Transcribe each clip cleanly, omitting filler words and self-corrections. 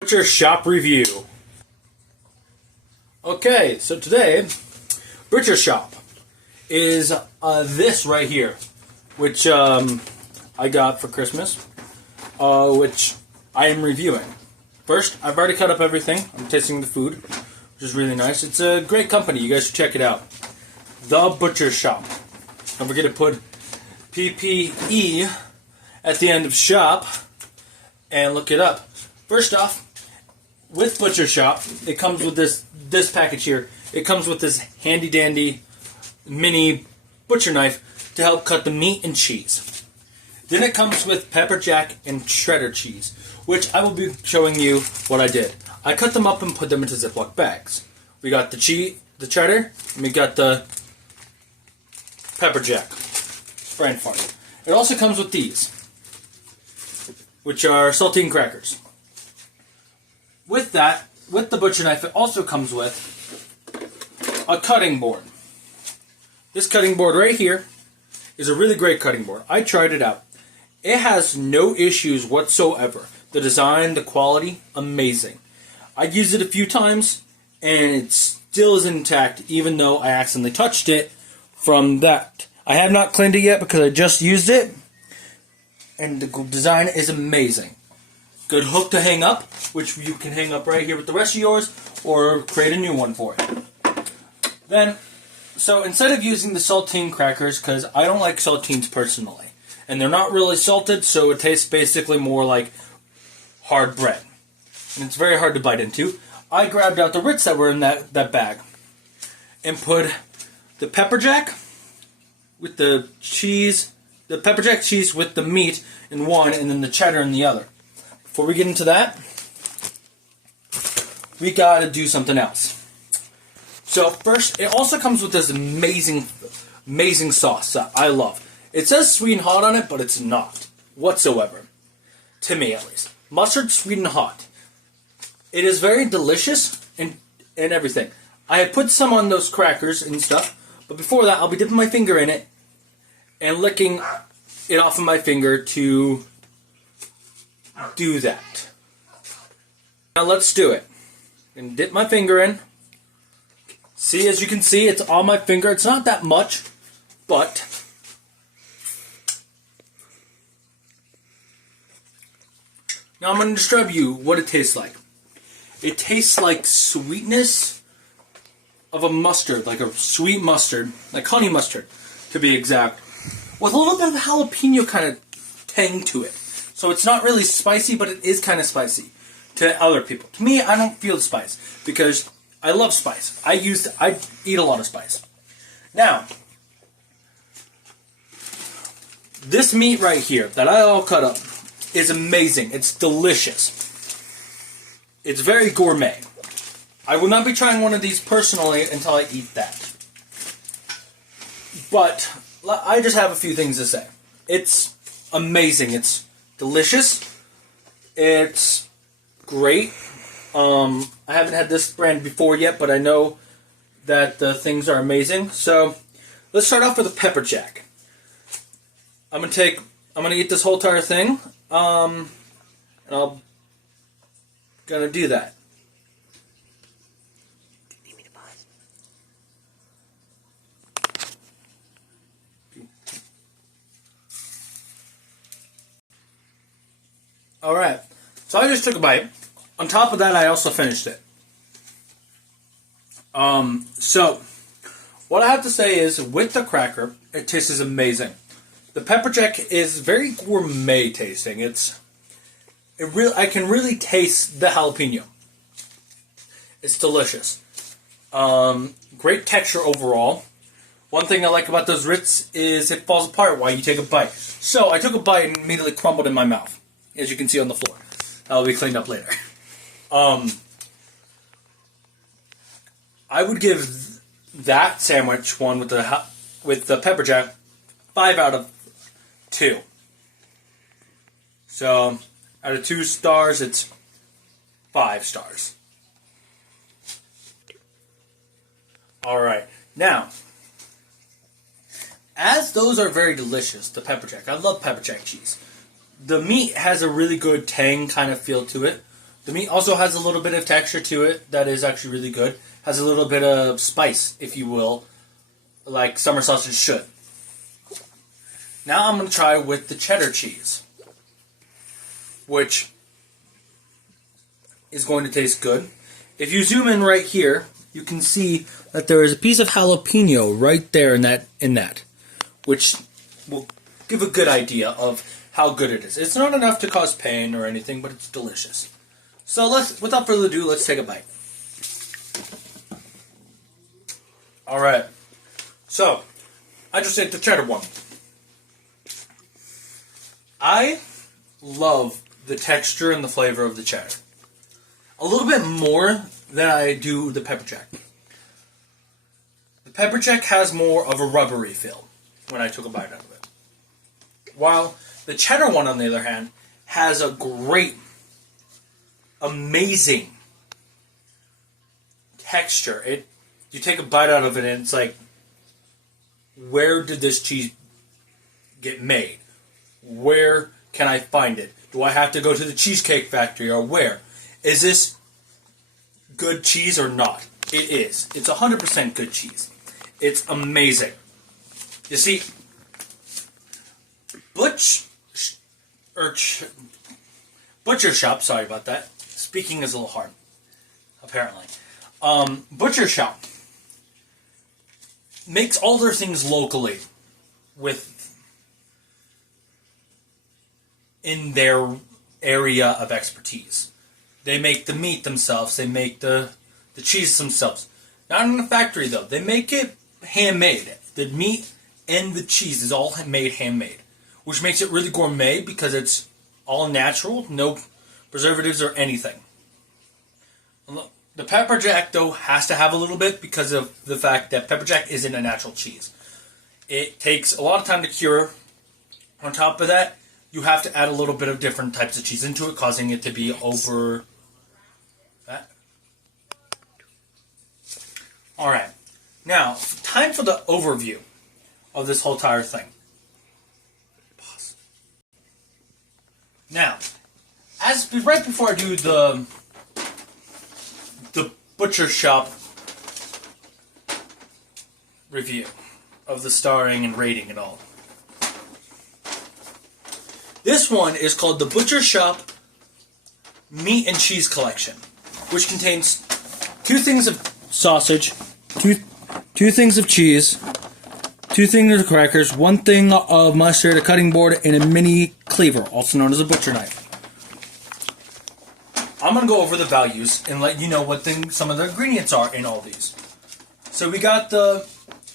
Butcher Shop Review. Okay, so today, Butcher Shop is this right here, which I got for Christmas, which I am reviewing. First, I've already cut up everything. I'm tasting the food, which is really nice. It's a great company. You guys should check it out. The Butcher Shop. Don't forget to put PPE at the end of shop and look it up. First off, with Butcher Shop, it comes with this package here. It comes with this handy dandy mini butcher knife to help cut the meat and cheese. Then it comes with pepper jack and cheddar cheese, which I will be showing you what I did. I cut them up and put them into Ziploc bags. We got the cheddar, and we got the pepper jack. Brain fart. It also comes with these, which are saltine crackers. With that, with the butcher knife, it also comes with a cutting board. This cutting board right here is a really great cutting board. I tried it out. It has no issues whatsoever. The design, the quality, amazing. I used it a few times, and it still is intact, even though I accidentally touched it from that. I have not cleaned it yet because I just used it, and the design is amazing. Good hook to hang up, which you can hang up right here with the rest of yours, or create a new one for it. Then, so instead of using the saltine crackers, because I don't like saltines personally, and they're not really salted, so it tastes basically more like hard bread. And it's very hard to bite into. I grabbed out the Ritz that were in that bag, and put the pepper jack with the cheese, the pepper jack cheese with the meat in one, and then the cheddar in the other. Before we get into that, we gotta do something else. So first, it also comes with this amazing sauce that I love. It says sweet and hot on it, but it's not whatsoever. To me, at least. Mustard, sweet and hot. It is very delicious and everything. I had put some on those crackers and stuff, but before that, I'll be dipping my finger in it and licking it off of my finger to do that. Now let's do it. And dip my finger in. See, as you can see, it's on my finger. It's not that much, but now I'm going to describe you what it tastes like. It tastes like sweetness of a mustard, like a sweet mustard, like honey mustard, to be exact, with a little bit of jalapeno kind of tang to it. So it's not really spicy, but it is kind of spicy to other people. To me, I don't feel the spice because I love spice. I eat a lot of spice. Now, this meat right here that I all cut up is amazing. It's delicious. It's very gourmet. I will not be trying one of these personally until I eat that. But I just have a few things to say. It's amazing. It's delicious. It's great. I haven't had this brand before yet, but I know that the things are amazing. So let's start off with a pepper jack. I'm gonna eat this whole entire thing. And I'm gonna do that. Alright, so I just took a bite. On top of that, I also finished it. So, what I have to say is, with the cracker, it tastes amazing. The pepper jack is very gourmet tasting. I can really taste the jalapeno. It's delicious. Great texture overall. One thing I like about those Ritz is it falls apart while you take a bite. So, I took a bite and immediately crumbled in my mouth. As you can see on the floor. That'll be cleaned up later. I would give that sandwich one with the pepper jack 5 out of 2. So out of 2 stars, it's 5 stars. All right, now as those are very delicious, the pepper jack. I love pepper jack cheese. The meat has a really good tang kind of feel to it, The meat also has a little bit of texture to it that is actually really good. Has a little bit of spice, if you will, like summer sausage should. Now I'm going to try with the cheddar cheese, which is going to taste good. If you zoom in right here, you can see that there is a piece of jalapeno right there in that, which will give a good idea of how good it is. It's not enough to cause pain or anything, but it's delicious. So without further ado, let's take a bite. Alright, so I just ate the cheddar one. I love the texture and the flavor of the cheddar. A little bit more than I do the pepper jack. The pepper jack has more of a rubbery feel when I took a bite out of it. While the cheddar one, on the other hand, has a great, amazing texture. You take a bite out of it and it's like, where did this cheese get made? Where can I find it? Do I have to go to the Cheesecake Factory or where? Is this good cheese or not? It is. It's 100% good cheese. It's amazing. You see, Butcher Shop, sorry about that. Speaking is a little hard, apparently. Butcher Shop makes all their things locally in their area of expertise. They make the meat themselves. They make the cheese themselves. Not in a factory, though. They make it handmade. The meat and the cheese is all made handmade, which makes it really gourmet because it's all natural, no preservatives or anything. The pepper jack, though, has to have a little bit because of the fact that pepper jack isn't a natural cheese. It takes a lot of time to cure. On top of that, you have to add a little bit of different types of cheese into it, causing it to be over that. Alright, now, time for the overview of this whole entire thing. Pause. Now, right before I do the Butcher Shop review of the starring and rating and all. This one is called the Butcher Shop Meat and Cheese Collection, which contains 2 things of sausage, two things of cheese, 2 things of crackers, 1 thing of mustard, a cutting board, and a mini cleaver, also known as a butcher knife. I'm going to go over the values and let you know what some of the ingredients are in all these. So we got the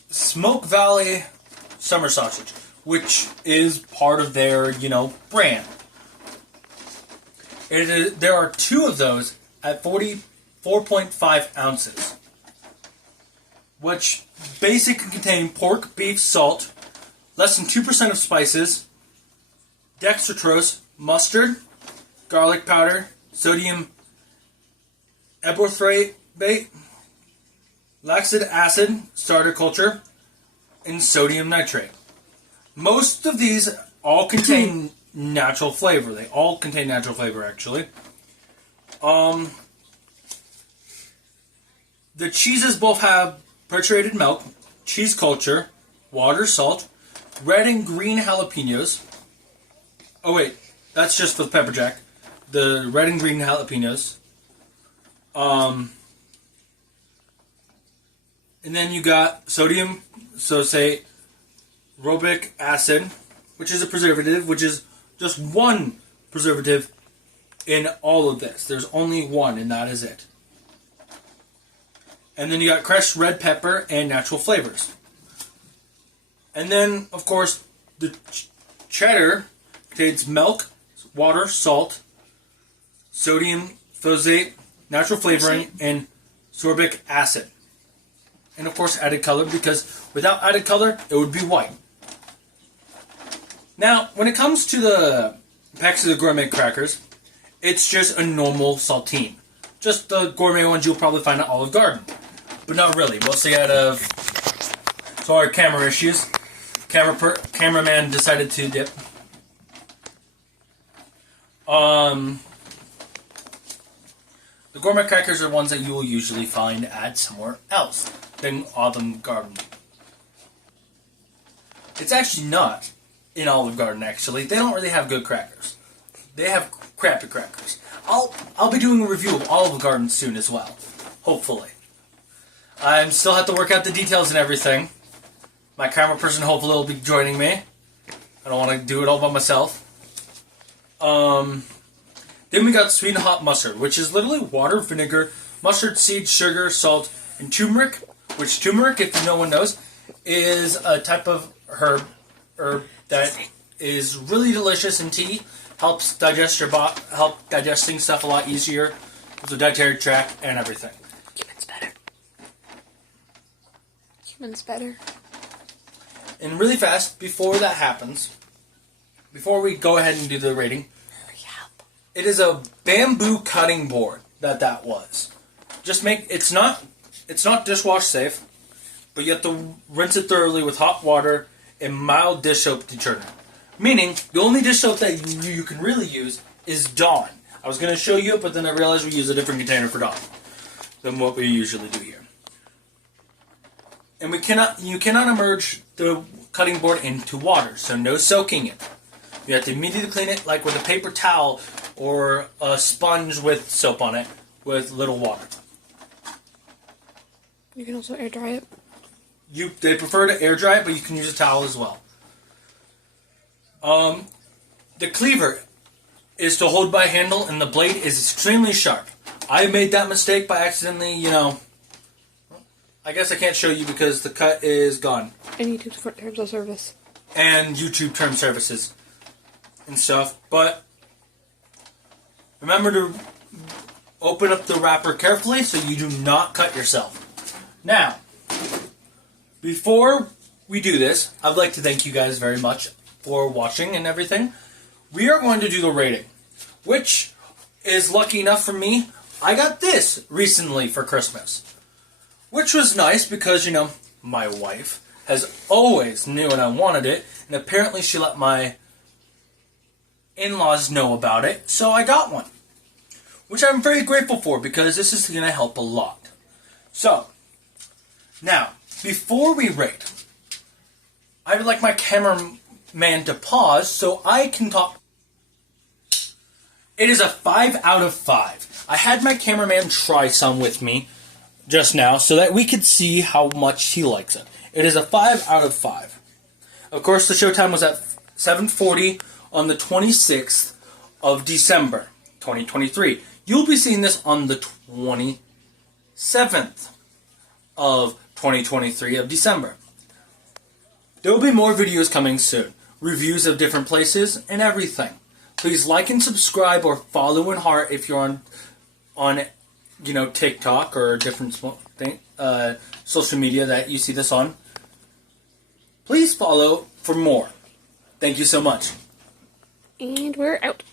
Smoke Valley Summer Sausage, which is part of their, brand. There are 2 of those at 44.5 ounces, which basically contain pork, beef, salt, less than 2% of spices, dextrose, mustard, garlic powder, sodium erythrate, lactic acid, starter culture, and sodium nitrate. Most of these all contain natural flavor. They all contain natural flavor, actually. The cheeses both have percherated milk, cheese culture, water, salt, red and green jalapenos. Oh wait, that's just for the pepper jack. The red and green jalapenos. And then you got sodium, robic acid, which is a preservative, which is just 1 preservative in all of this. There's only 1, and that is it. And then you got crushed red pepper and natural flavors. And then, of course, the cheddar contains milk, water, salt, sodium phosphate, natural flavoring, and sorbic acid. And, of course, added color, because without added color, it would be white. Now, when it comes to the packs of the gourmet crackers, it's just a normal saltine. Just the gourmet ones you'll probably find at Olive Garden. But not really. Mostly out of, sorry, camera issues. Cameraman decided to dip. The gourmet crackers are ones that you will usually find at somewhere else than Olive Garden. It's actually not in Olive Garden, actually. They don't really have good crackers. They have crappy crackers. I'll be doing a review of Olive Garden soon as well. Hopefully. I still have to work out the details and everything. My camera person hopefully will be joining me. I don't want to do it all by myself. Then we got sweet and hot mustard, which is literally water, vinegar, mustard seed, sugar, salt, and turmeric. Which turmeric, if no one knows, is a type of herb that is really delicious in tea. Helps digest help digesting stuff a lot easier with the dietary tract and everything. Cumin's better. Cumin's better. And really fast, before that happens, before we go ahead and do the rating, it is a bamboo cutting board that was. It's not dishwash safe, but you have to rinse it thoroughly with hot water and mild dish soap detergent. Meaning, the only dish soap that you can really use is Dawn. I was going to show you it, but then I realized we use a different container for Dawn than what we usually do here. And you cannot immerse the cutting board into water, so no soaking it. You have to immediately clean it like with a paper towel or a sponge with soap on it with little water. You can also air dry it. They prefer to air dry it, but you can use a towel as well. The cleaver is to hold by handle, and the blade is extremely sharp. I made that mistake by accidentally, I guess I can't show you because the cut is gone. And YouTube's terms of service. And YouTube term services and stuff, but remember to open up the wrapper carefully so you do not cut yourself. Now, before we do this, I'd like to thank you guys very much for watching and everything. We are going to do the rating, which is lucky enough for me. I got this recently for Christmas, which was nice because, my wife has always knew and I wanted it, and apparently she let my in-laws know about it, so I got one, which I'm very grateful for because this is going to help a lot. So, now, before we rate, I would like my cameraman to pause so I can talk. It is a 5 out of 5. I had my cameraman try some with me just now so that we could see how much he likes it. It is a 5 out of 5. Of course, the showtime was at 7:40 on the 26th of December, 2023. You'll be seeing this on the 27th of 2023 of December. There will be more videos coming soon. Reviews of different places and everything. Please like and subscribe or follow and heart if you're on TikTok or different social media that you see this on. Please follow for more. Thank you so much. And we're out.